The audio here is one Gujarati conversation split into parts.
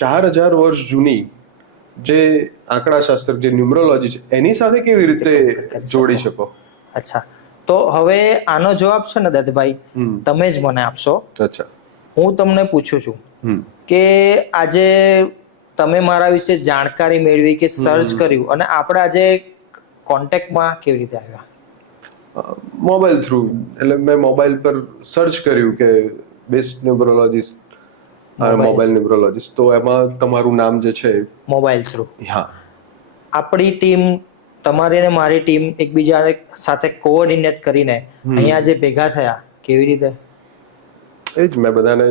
4000 વર્ષ જૂની જે આંકડાશાસ્ત્ર જે ન્યુમરોલોજી છે એની સાથે કેવી રીતે જોડી શકો? અચ્છા, તો હવે આનો જવાબ છે ને દત્તભાઈ, તમે જ મને આપશો. અચ્છા, હું તમને પૂછું છું કે આજે તમે મારા વિશે જાણકારી મેળવી કે સર્ચ કર્યું અને આપણે આજે કોન્ટેક્ટમાં કેવી રીતે આવ્યા? Mobile through. એટલે મેં મોબાઈલ પર સર્ચ કર્યું કે બેસ્ટ ન્યુમરોલોજીસ્ટ, મોબાઈલ ન્યુમરોલોજીસ્ટ, તો એમાં તમારું નામ જે છે મોબાઈલ થ્રુ. હા. આપણી ટીમ, તમારી ને મારી ટીમ એકબીજા સાથે કોઓર્ડિનેટ કરીને અહીંયા જે ભેગા થયા, કેવી રીતે? એ જ મેં બધાને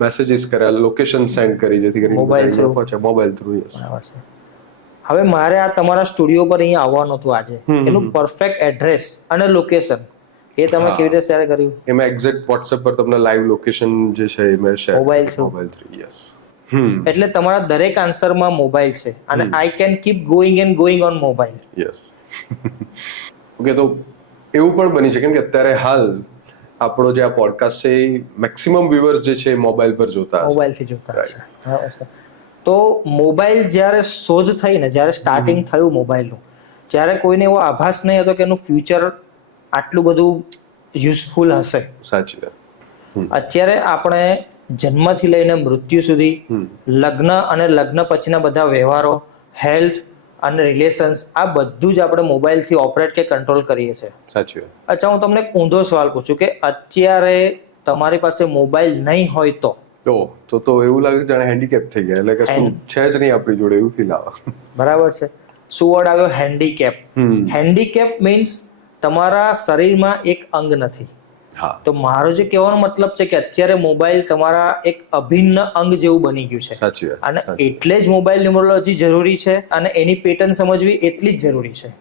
મેસેજીસ કર્યા, લોકેશન સેન્ડ કરી, જેથી કરીને મોબાઈલ થ્રુ પહોંચે. Mobile through, yes. હવે મારે આ તમારા સ્ટુડિયો પર અહીંયા આવવાનું હતું આજે, એનું પરફેક્ટ એડ્રેસ અને લોકેશન એ તમે કેવી રીતે શેર કર્યું? એમાં એક્ઝેક્ટ WhatsApp પર તમને લાઈવ લોકેશન જે છે એ મેં શેર. Mobile through. યસ. એટલે તમારા દરેક આન્સરમાં મોબાઈલ છે અને I can keep going and going on mobile. Yes. Okay, તો એવું પણ બની શકે કે અત્યારે હાલ આપણો જે આ પોડકાસ્ટ છે એ મેક્સિમમ વ્યુઅર્સ જે છે મોબાઈલ પર જોતા હશે. મોબાઈલથી જોતા હશે. તો મોબાઈલ જ્યારે શોધ થઈ ને, જ્યારે સ્ટાર્ટિંગ થયું મોબાઈલનું, ત્યારે કોઈને એવો આભાસ નહીં હતો કે એનું ફ્યુચર આટલું બધું યુઝફુલ હશે. સાચી વાત. અત્યારે આપણે જન્મથી લઈને મૃત્યુ સુધી, લગ્ન અને લગ્ન પછીના બધા વ્યવહારો, હેલ્થ અને રિલેશન્સ, આ બધું જ આપણે મોબાઈલથી ઓપરેટ કે કંટ્રોલ કરીએ છીએ. સાચી વાત. અચ્છા, હું તમને એક ઊંધો સવાલ પૂછું કે અત્યારે તમારી પાસે મોબાઈલ નહીં હોય તો એવું લાગે જાણે હેન્ડીકેપ થઈ ગયા, એટલે કે શું છે જ નહીં આપણી જોડે, એવું ફીલ આવે. બરાબર છે. શું વર્ડ આવ્યો? હેન્ડીકેપ. હેન્ડીકેપ મીન્સ તમારા શરીરમાં એક અંગ નથી. તો મારો જે કહેવાનો મતલબ છે કે અત્યારે મોબાઈલ તમારા એક અભિન્ન અંગ જેવું બની ગયું છે. સાચી વાત. અને એટલે જ મોબાઈલ ન્યુમરોલોજી જરૂરી છે અને એની પેટર્ન સમજવી એટલી જ જરૂરી છે.